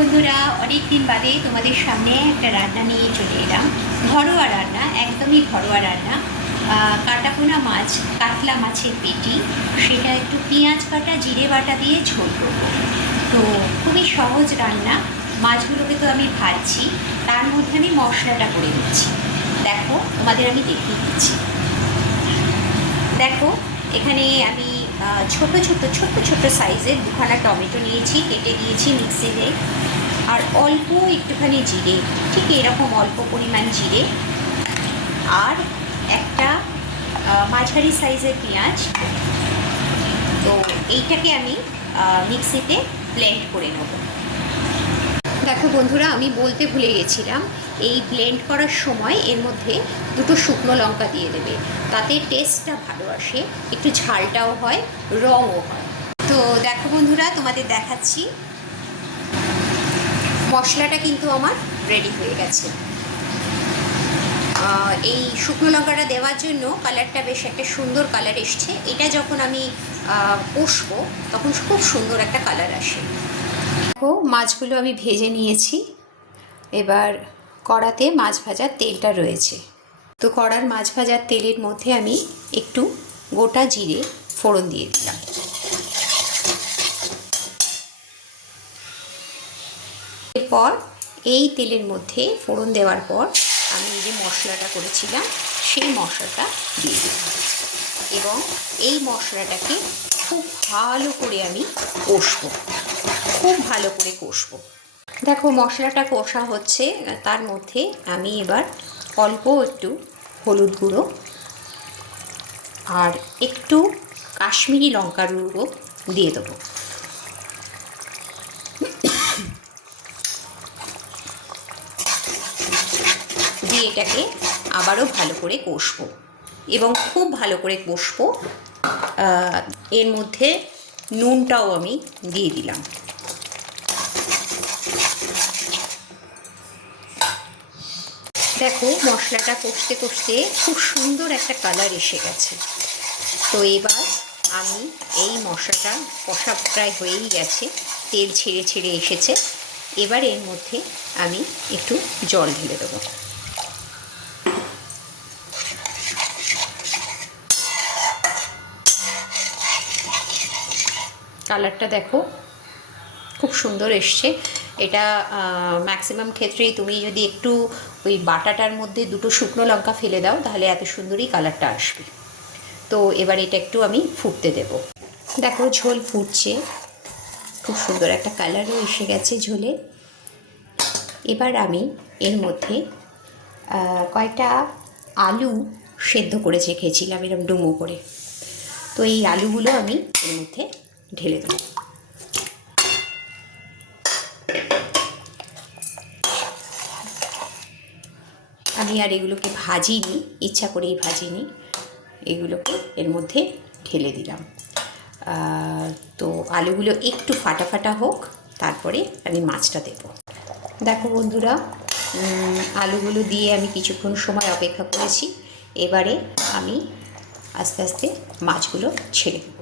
বন্ধুরা, অনেক দিন বাদে তোমাদের সামনে একটা রান্না নিয়ে চলে এলাম। ঘরোয়া রান্না, একদমই ঘরোয়া রান্না। কাটাপোনা মাছ, কাতলা মাছের পেটি, সেটা একটু পেঁয়াজ বাটা জিরে বাটা দিয়ে ঝোল করবো। তো খুবই সহজ রান্না। মাছগুলোকে তো আমি ভাজছি, তার মধ্যে আমি মশলাটা করে দিচ্ছি। দেখো, তোমাদের আমি দেখিয়ে দিচ্ছি। দেখো, এখানে আমি ছোট ছোট সাইজের দুখানা টমেটো নিয়েছি, কেটে দিয়েছি মিক্সিতে। আর অল্প একটুখানি জিরে, ঠিক এরকম অল্প পরিমাণ জিরে, আর একটা মাঝারি সাইজের পেঁয়াজ। তো এইটাকে আমি মিক্সিতে ব্লেন্ড করে নেব। দেখো বন্ধুরা, আমি বলতে ভুলে গেছিলাম, এই ব্লেন্ড করার সময় এর মধ্যে দুটো শুকনো লঙ্কা দিয়ে দেবে, তাতে টেস্টটা ভালো আসে, একটু ঝালটাও হয়, রঙও হয়। তো দেখো বন্ধুরা, তোমাদের দেখাচ্ছি, মশলাটা কিন্তু আমার রেডি হয়ে গেছে। এই শুকনো লঙ্কাটা দেওয়ার জন্য কালারটা বেশ একটা সুন্দর কালার এসছে। এটা যখন আমি কষবো তখন খুব সুন্দর একটা কালার আসে। দেখো, মাছগুলো আমি ভেজে নিয়েছি। এবার কড়াতে মাছ ভাজার তেলটা রয়েছে। তো কড়ার মাছ ভাজার তেলের মধ্যে আমি একটু গোটা জিরে ফোড়ন দিয়ে দিলাম। এরপর এই তেলের মধ্যে ফোড়ন দেওয়ার পর আমি যে মশলাটা করেছিলাম সেই মশলাটা দিয়ে দিলাম, এবং এই মশলাটাকে খুব ভালো করে আমি কষবো, খুব ভালো করে কষবো। দেখো, মশলাটা কষা হচ্ছে, তার মধ্যে আমি এবার অল্প একটু হলুদ গুঁড়ো আর একটু কাশ্মীরি লঙ্কার গুঁড়ো দিয়ে দেবো। দিয়ে এটাকে আবারও ভালো করে কষবো, এবং খুব ভালো করে কষবো। এর মধ্যে নুনটাও আমি দিয়ে দিলাম। দেখো, মশলাটা কষতে কষতে খুব সুন্দর একটা কালার এসে গেছে। তো এবার আমি এই মশলাটা কষা প্রায় হয়েই গেছে, তেল ছেড়ে ছেড়ে এসেছে। এবার এর মধ্যে আমি একটু জল ঢেলে দেবো। কালারটা দেখো, খুব সুন্দর এসছে। এটা ম্যাক্সিমাম ক্ষেত্রেই তুমি যদি একটু ওই বাটাটার মধ্যে দুটো শুকনো লঙ্কা ফেলে দাও, তাহলে এত সুন্দরই কালারটা আসবে। তো এবার এটা একটু আমি ফুটতে দেব। দেখো, ঝোল ফুটছে, খুব সুন্দর একটা কালারও এসে গেছে ঝোলে। এবার আমি এর মধ্যে কয়েকটা আলু সেদ্ধ করে রেখেছিলাম এরকম ডুমো করে। তো এই আলুগুলো আমি এর মধ্যে ঢেলে দেবো। আমি আর এগুলোকে ভাজিনি, ইচ্ছা করেই ভাজিনি, এগুলোকে এর মধ্যে ঢেলে দিলাম। তো আলুগুলো একটু ফাটা ফাটা হোক, তারপরে আমি মাছটা দেব। দেখো বন্ধুরা, আলুগুলো দিয়ে আমি কিছুক্ষণ সময় অপেক্ষা করেছি। এবারে আমি আস্তে আস্তে মাছগুলো ছেড়ে দেব।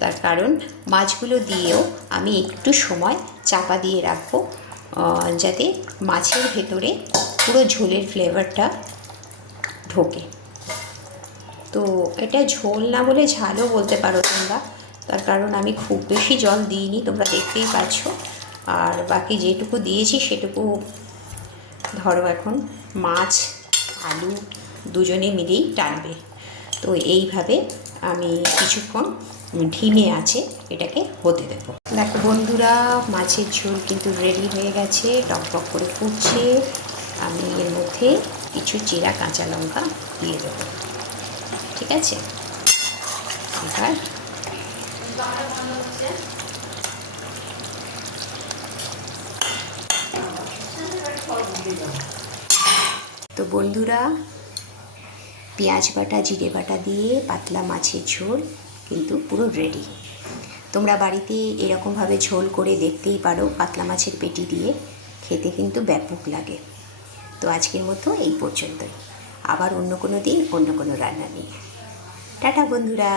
তার কারণ মাছগুলো দিয়েও আমি একটু সময় চাপা দিয়ে রাখবো, যাতে মাছের ভেতরে পুরো ঝোলের ফ্লেভারটা ঢোকে। তো এটা ঝোল না বলে ঝালও বলতে পারো তোমরা, তার কারণ আমি খুব বেশি জল দিইনি, তোমরা দেখতেই পাচ্ছ। আর বাকি যেটুকু দিয়েছি সেটুকু ধরো এখন মাছ আলু দুজনে মিলেই টানবে। তো এইভাবে আমি কিছুক্ষণ ঢিমে আছে এটাকে হতে দেবো। দেখো বন্ধুরা, মাছের ঝোল কিন্তু রেডি হয়ে গেছে, টকটক করে ফুটছে। আমি এর মধ্যে কিছু চেরা কাঁচা লঙ্কা দিয়ে দেবো। ঠিক আছে, এবার তো বন্ধুরা, পেঁয়াজ বাটা জিরে বাটা দিয়ে পাতলা মাছের ঝোল কিন্তু পুরো রেডি। তোমরা বাড়িতে এরকমভাবে ঝোল করে দেখতেই পারো, পাতলা মাছের পেটি দিয়ে, খেতে কিন্তু ব্যাপক লাগে। তো আজকের মতো এই পর্যন্তই, আবার অন্য কোনো দিন অন্য কোনো রান্না নিয়ে। টাটা বন্ধুরা।